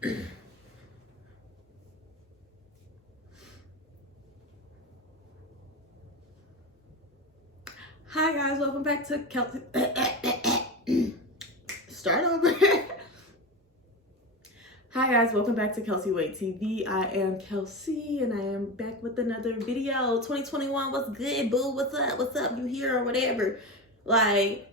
Hi guys, welcome back to Start over. Hi guys, welcome back to Kel-Sei TV. I am Kel-Sei and I am back with another video. 2021, what's good, boo? What's up? What's up? You here or whatever? Like,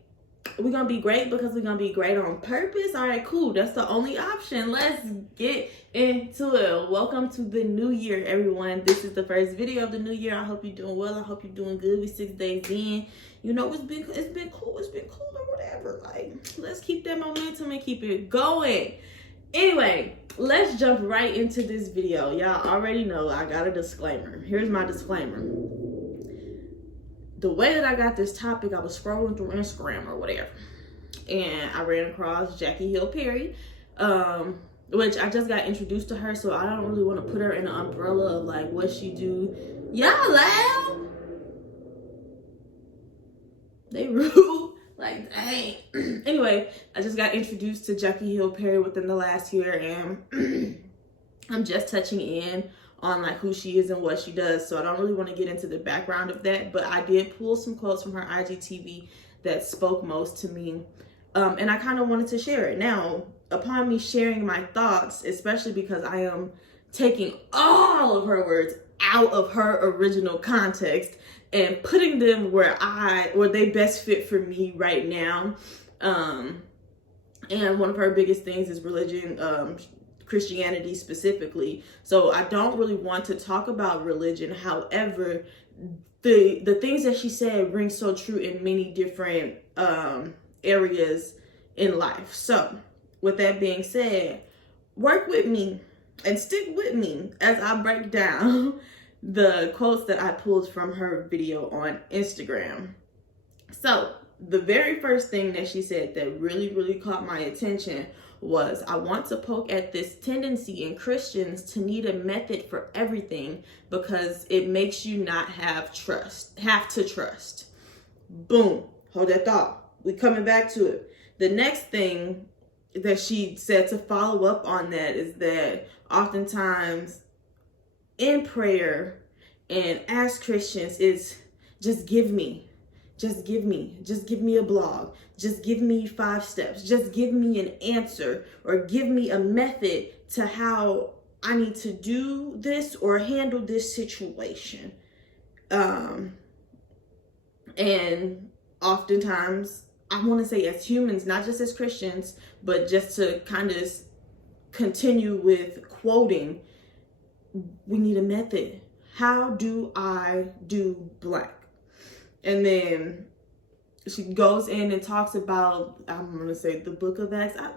we're gonna be great because we're gonna be great on purpose. All right, cool. That's the only option. Let's get into it. Welcome to the new year, everyone. This is the first video of the new year. I hope you're doing well. I hope you're doing good. We're 6 days in. You know, it's been cool. It's been cool or whatever. Like, let's keep that momentum and keep it going. Anyway, let's jump right into this video. Y'all already know I got a disclaimer. Here's my disclaimer. The way that I got this topic, I was scrolling through Instagram or whatever, and I ran across Jackie Hill Perry, which I just got introduced to her, so I don't really want to put her in the umbrella of like what she do. Y'all loud? They rude. Like, dang. Anyway, I just got introduced to Jackie Hill Perry within the last year, and I'm just touching in on like who she is and what she does, so I don't really want to get into the background of that, but I did pull some quotes from her IGTV that spoke most to me, and I kind of wanted to share it. Now, upon me sharing my thoughts, especially because I am taking all of her words out of her original context and putting them where they best fit for me right now, and one of her biggest things is religion, Christianity specifically. So I don't really want to talk about religion. However, the things that she said ring so true in many different areas in life. So with that being said, work with me and stick with me as I break down the quotes that I pulled from her video on Instagram. So the very first thing that she said that really caught my attention was, I want to poke at this tendency in Christians to need a method for everything because it makes you not have to trust. Boom. Hold that thought. We coming back to it. The next thing that she said to follow up on that is that oftentimes in prayer and as Christians is just give me a blog, just give me 5 steps, just give me an answer, or give me a method to how I need to do this or handle this situation. And oftentimes, I want to say as humans, not just as Christians, but just to kind of continue with quoting, we need a method. How do I do blank? And then she goes in and talks about, I'm going to say the book of Acts. I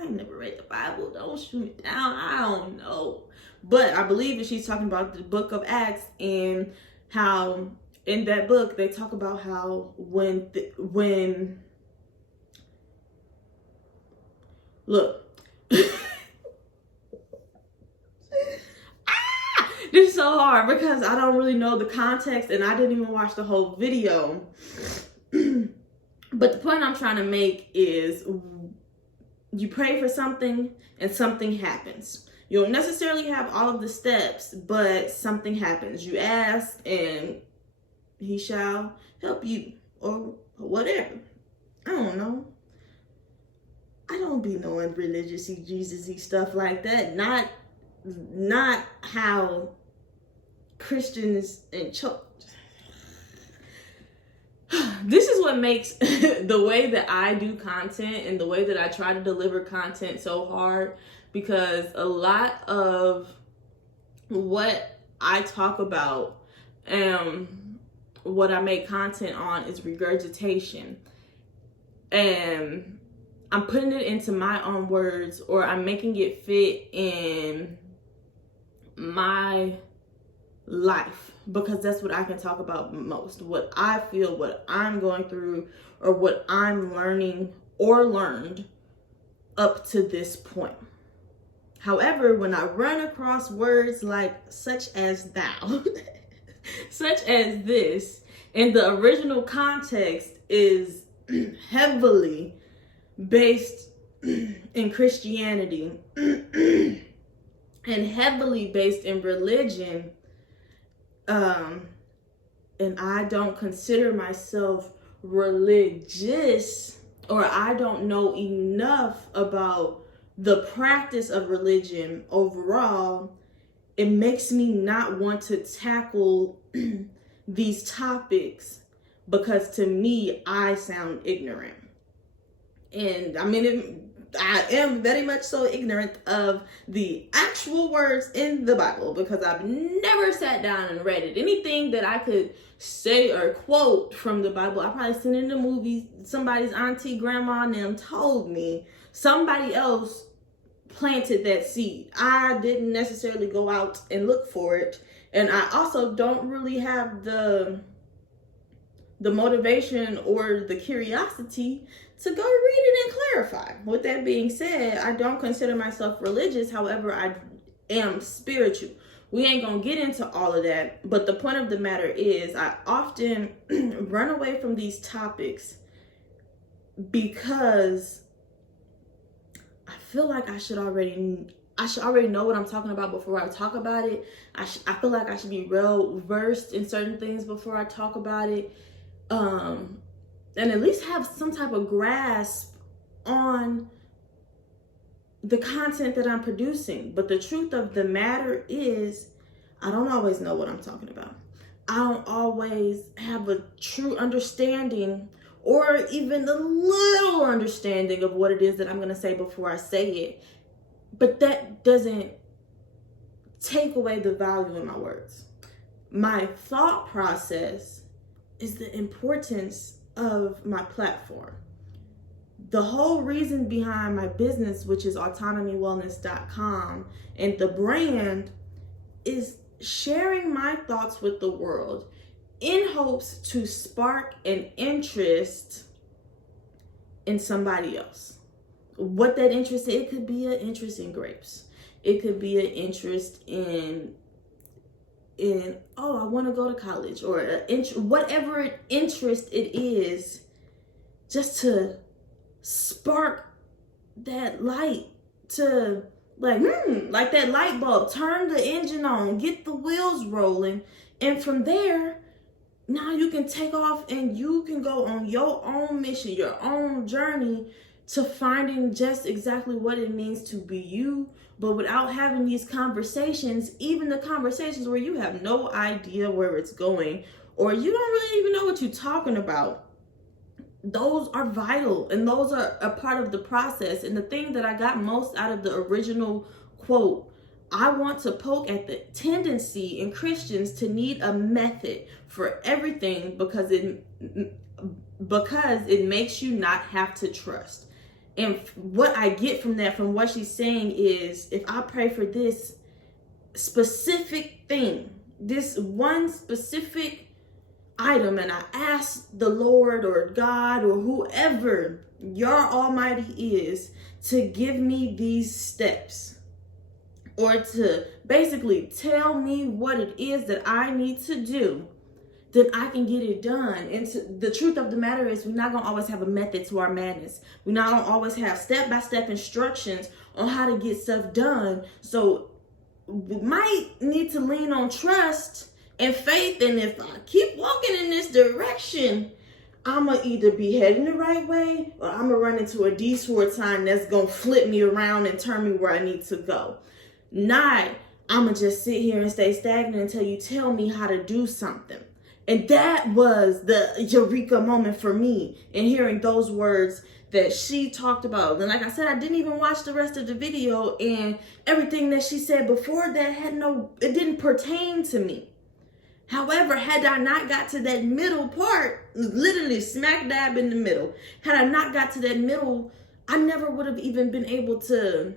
ain't never read the Bible. Don't shoot me down. I don't know. But I believe that she's talking about the book of Acts and how in that book they talk about how when look. This is so hard because I don't really know the context and I didn't even watch the whole video. But the point I'm trying to make is you pray for something and something happens. You don't necessarily have all of the steps, but something happens. You ask and he shall help you or whatever. I don't know. I don't be knowing religious-y, Jesus-y stuff like that. Not how Christians and church. This is what makes the way that I do content and the way that I try to deliver content so hard, because a lot of what I talk about and what I make content on is regurgitation, and I'm putting it into my own words, or I'm making it fit in my life, because that's what I can talk about most. What I feel, what I'm going through, or what I'm learning or learned up to this point. However, when I run across words like such as thou, such as this, and the original context is heavily based in Christianity and heavily based in religion, and I don't consider myself religious, or I don't know enough about the practice of religion overall, it makes me not want to tackle these topics, because to me, I sound ignorant. And I mean, I am very much so ignorant of the actual words in the Bible, because I've never sat down and read it. Anything that I could say or quote from the Bible, I probably seen in the movies. Somebody's auntie, grandma, and them told me. Somebody else planted that seed. I didn't necessarily go out and look for it. And I also don't really have the motivation or the curiosity to go read it and clarify. With that being said, I don't consider myself religious. However, I am spiritual. We ain't gonna get into all of that, but the point of the matter is I often run away from these topics because I feel like I should already know what I'm talking about before I talk about it. I feel like I should be well versed in certain things before I talk about it. And at least have some type of grasp on the content that I'm producing. But the truth of the matter is, I don't always know what I'm talking about. I don't always have a true understanding, or even a little understanding of what it is that I'm going to say before I say it. But that doesn't take away the value in my words. My thought process is the importance of my platform. The whole reason behind my business, which is autonomywellness.com, and the brand, is sharing my thoughts with the world in hopes to spark an interest in somebody else. What that interest is, it could be an interest in grapes. It could be an interest in I want to go to college, or whatever interest it is, just to spark that light, to like that light bulb, turn the engine on, get the wheels rolling, and from there, now you can take off and you can go on your own mission, your own journey to finding just exactly what it means to be you, but without having these conversations, even the conversations where you have no idea where it's going, or you don't really even know what you're talking about. Those are vital, and those are a part of the process. And the thing that I got most out of the original quote, I want to poke at the tendency in Christians to need a method for everything, because it makes you not have to trust. And what I get from that, from what she's saying, is if I pray for this specific thing, this one specific item, and I ask the Lord or God or whoever your Almighty is to give me these steps, or to basically tell me what it is that I need to do, then I can get it done. And the truth of the matter is, we're not going to always have a method to our madness. We're not going to always have step-by-step instructions on how to get stuff done. So we might need to lean on trust and faith. And if I keep walking in this direction, I'm going to either be heading the right way, or I'm going to run into a detour time that's going to flip me around and turn me where I need to go. Not, I'm going to just sit here and stay stagnant until you tell me how to do something. And that was the eureka moment for me in hearing those words that she talked about. And like I said, I didn't even watch the rest of the video, and everything that she said before that it didn't pertain to me. However, had I not got to that middle part, literally smack dab in the middle, had I not got to that middle, I never would have even been able to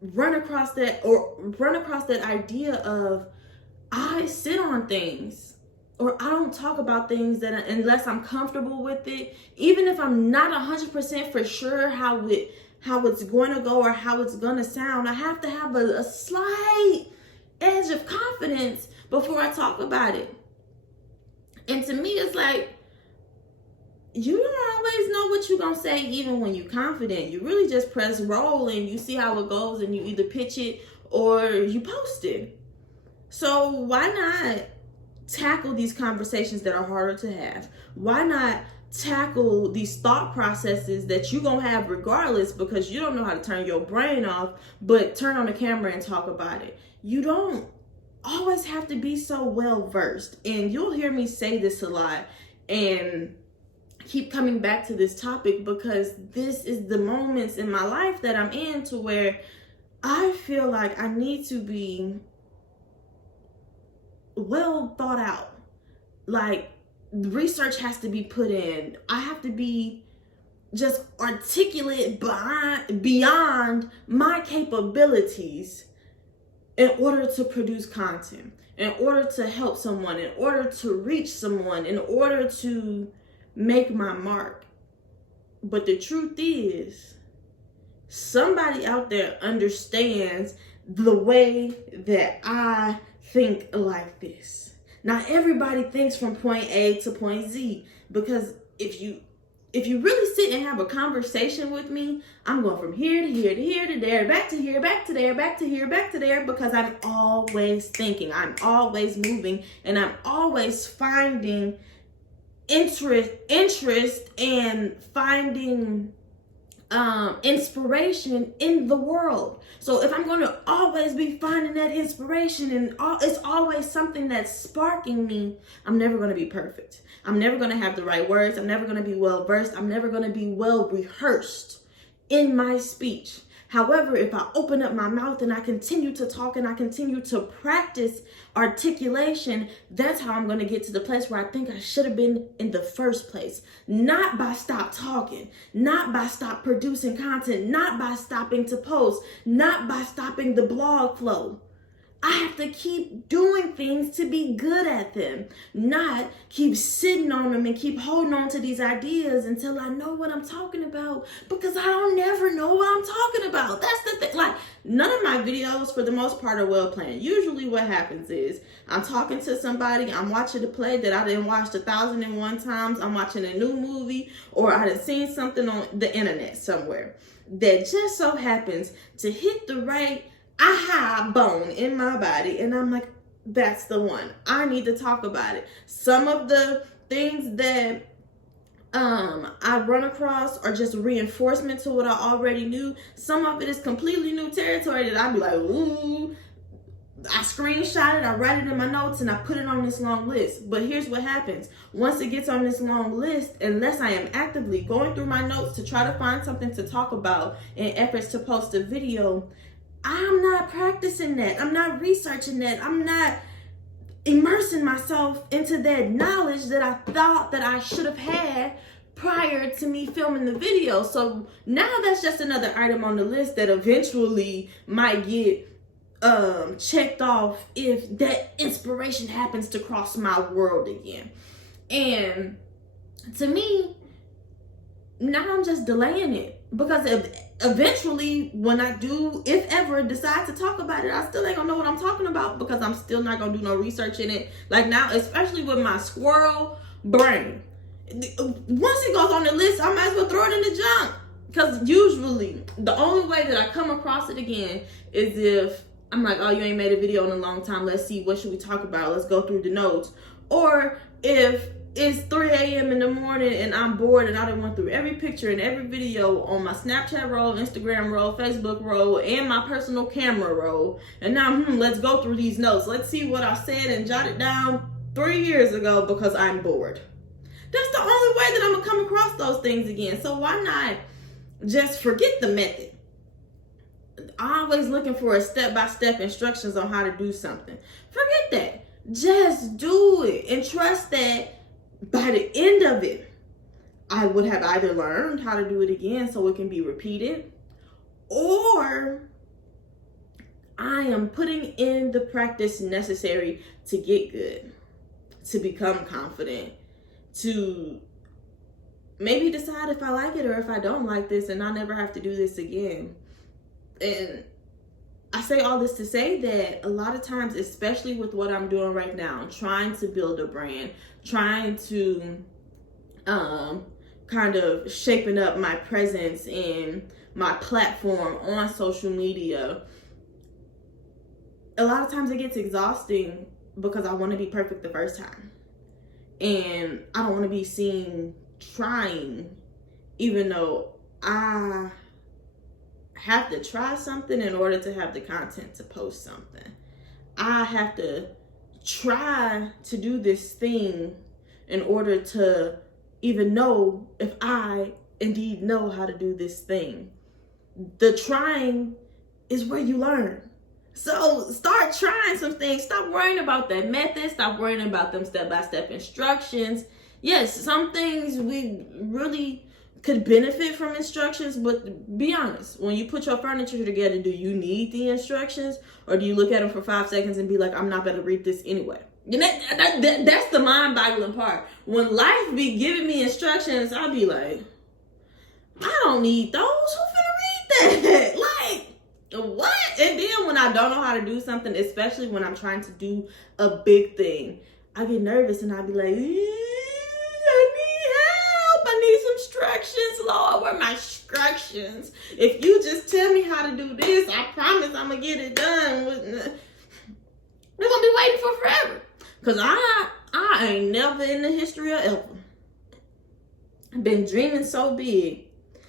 run across that idea of, I sit on things, or I don't talk about things that unless I'm comfortable with it, even if I'm not 100% for sure how it's going to go or how it's going to sound. I have to have a slight edge of confidence before I talk about it. And to me, it's like, you don't always know what you're going to say even when you're confident. You really just press roll and you see how it goes, and you either pitch it or you post it. So why not tackle these conversations that are harder to have? Why not tackle these thought processes that you're going to have regardless, because you don't know how to turn your brain off, but turn on the camera and talk about it? You don't always have to be so well versed. And you'll hear me say this a lot and keep coming back to this topic, because this is the moments in my life that I'm in to where I feel like I need to be well thought out. Like, research has to be put in. I have to be just articulate beyond my capabilities in order to produce content, in order to help someone, in order to reach someone, in order to make my mark. But the truth is, somebody out there understands the way that I think like this. Not everybody thinks from point A to point Z, because if you really sit and have a conversation with me, I'm going from here to here to here to there, back to here, back to there, back to here, back to there, because I'm always thinking, I'm always moving, and I'm always finding interest and finding inspiration in the world. So if I'm going to always be finding that inspiration and it's always something that's sparking me, I'm never going to be perfect. I'm never going to have the right words. I'm never going to be well versed. I'm never going to be well rehearsed in my speech. However, if I open up my mouth and I continue to talk and I continue to practice articulation, that's how I'm going to get to the place where I think I should have been in the first place. Not by stop talking, not by stop producing content, not by stopping to post, not by stopping the blog flow. I have to keep doing things to be good at them, not keep sitting on them and keep holding on to these ideas until I know what I'm talking about, because I don't never know what I'm talking about. That's the thing. Like, none of my videos for the most part are well planned. Usually what happens is I'm talking to somebody, I'm watching a play that I didn't watch 1,001 times, I'm watching a new movie, or I done seen something on the internet somewhere that just so happens to hit the right aha bone in my body, and I'm like, that's the one. I need to talk about it. Some of the things that I run across are just reinforcement to what I already knew. Some of it is completely new territory that I'd be like, ooh, I screenshot it, I write it in my notes, and I put it on this long list. But here's what happens. Once it gets on this long list, unless I am actively going through my notes to try to find something to talk about in efforts to post a video, I'm not practicing that. I'm not researching that. I'm not immersing myself into that knowledge that I thought that I should have had prior to me filming the video. So now that's just another item on the list that eventually might get checked off if that inspiration happens to cross my world again. And to me, now I'm just delaying it, because eventually when I do, if ever, decide to talk about it, I still ain't gonna know what I'm talking about, because I'm still not gonna do no research in it. Like now, especially with my squirrel brain, once it goes on the list, I might as well throw it in the junk, because usually the only way that I come across it again is if I'm like, oh, you ain't made a video in a long time, let's see, what should we talk about, let's go through the notes. Or if it's 3 a.m. in the morning and I'm bored and I done went through every picture and every video on my Snapchat roll, Instagram roll, Facebook roll, and my personal camera roll. And now, let's go through these notes. Let's see what I said and jotted down 3 years ago, because I'm bored. That's the only way that I'm going to come across those things again. So why not just forget the method? Always looking for a step-by-step instructions on how to do something. Forget that. Just do it and trust that by the end of it, I would have either learned how to do it again so it can be repeated, or I am putting in the practice necessary to get good, to become confident, to maybe decide if I like it or if I don't like this, and I never have to do this again. And I say all this to say that a lot of times, especially with what I'm doing right now, trying to build a brand, trying to kind of shaping up my presence and my platform on social media, a lot of times it gets exhausting because I want to be perfect the first time. And I don't want to be seen trying, even though I have to try something in order to have the content to post something. I have to try to do this thing in order to even know if I indeed know how to do this thing. The trying is where you learn. So start trying some things. Stop worrying about that method. Stop worrying about them step-by-step instructions. Yes, some things we really could benefit from instructions, but be honest, when you put your furniture together, do you need the instructions, or do you look at them for 5 seconds and be like, I'm not going to read this anyway? That's the mind-boggling part. When life be giving me instructions, I'll be like, I don't need those. Who finna read that? Like, what? And then when I don't know how to do something, especially when I'm trying to do a big thing, I get nervous and I'll be like, I need help. I need some instructions, Lord. Where are my instructions? If you just tell me how to do this, I promise I'm going to get it done. We're going to be waiting for forever. Because I ain't never in the history of ever been dreaming so big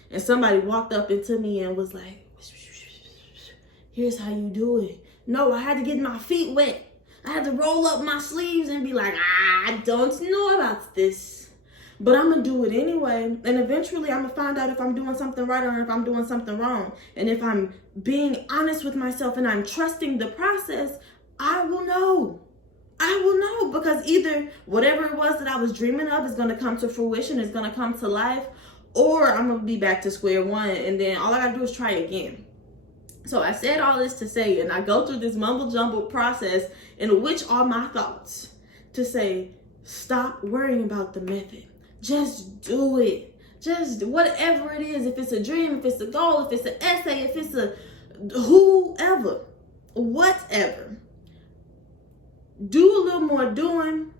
and somebody walked up into me and was like, here's how you do it. No, I had to get my feet wet. I had to roll up my sleeves and be like, I don't know about this, but I'm going to do it anyway. And eventually I'm going to find out if I'm doing something right or if I'm doing something wrong. And if I'm being honest with myself and I'm trusting the process, I will know. I will know, because either whatever it was that I was dreaming of is going to come to fruition, is going to come to life, or I'm going to be back to square one. And then all I got to do is try again. So I said all this to say, and I go through this mumble jumble process in which are my thoughts to say, stop worrying about the method. Just do it. Just whatever it is. If it's a dream, if it's a goal, if it's an essay, if it's a whoever, whatever. Do a little more doing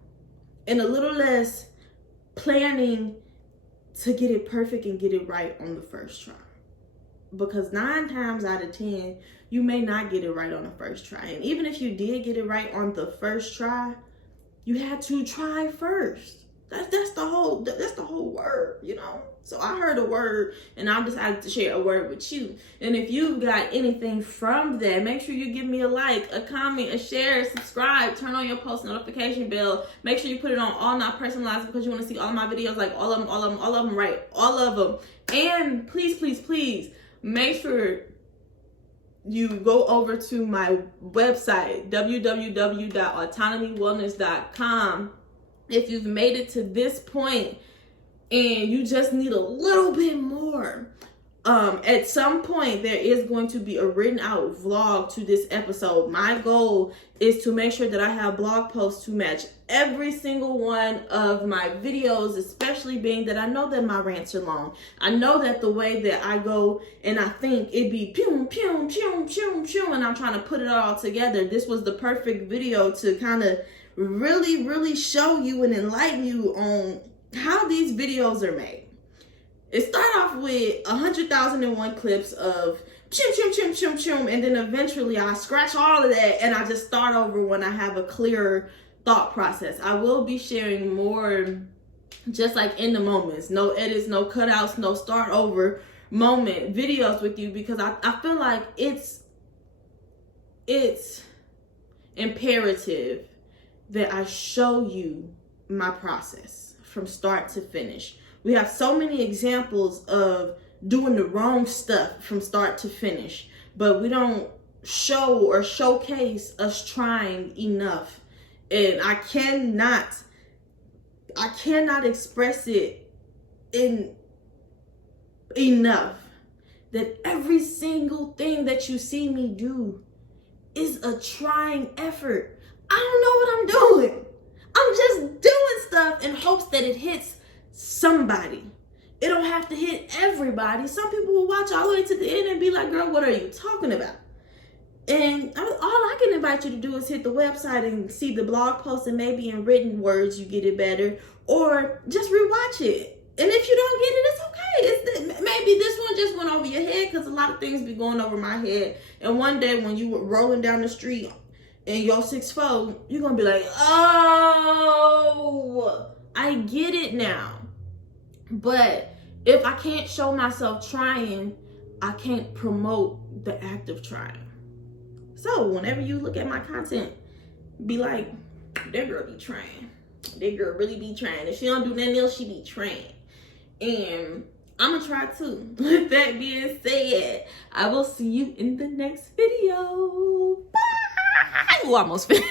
and a little less planning to get it perfect and get it right on the first try. Because 9 times out of 10, you may not get it right on the first try. And even if you did get it right on the first try, you had to try first. That's the whole word, you know. So I heard a word and I decided to share a word with you. And if you've got anything from that, make sure you give me a like, a comment, a share, subscribe, turn on your post notification bell. Make sure you put it on all not personalized, because you want to see all of my videos, like all of them, right? All of them. And please, make sure you go over to my website, www.autonomywellness.com. If you've made it to this point and you just need a little bit more, at some point there is going to be a written out vlog to this episode. My goal is to make sure that I have blog posts to match every single one of my videos, especially being that I know that my rants are long. I know that the way that I go and I think it'd be pew, pew, pew, pew, pew, and I'm trying to put it all together. This was the perfect video to kind of really show you and enlighten you on how these videos are made. It started off with 100,001 clips of chim, and then eventually I scratch all of that and I just start over when I have a clearer thought process. I will be sharing more just like in the moments, no edits, no cutouts, no start over moment videos with you, because I feel like it's imperative that I show you my process from start to finish. We have so many examples of doing the wrong stuff from start to finish, but we don't show or showcase us trying enough. And I cannot express it in enough that every single thing that you see me do is a trying effort. I don't know what I'm doing. I'm just doing stuff in hopes that it hits somebody. It don't have to hit everybody. Some people will watch all the way to the end and be like, girl, what are you talking about? And all I can invite you to do is hit the website and see the blog post, and maybe in written words you get it better, or just rewatch it And if you don't get it, it's okay. Maybe this one just went over your head, because a lot of things be going over my head. And one day when you were rolling down the street in your 6'4", you're going to be like, oh, I get it now. But if I can't show myself trying, I can't promote the act of trying. So whenever you look at my content, be like, that girl be trying. That girl really be trying. If she don't do nothing else, she be trying. And I'm gonna try too. With that being said, I will see you in the next video. Bye. Ooh, almost finished.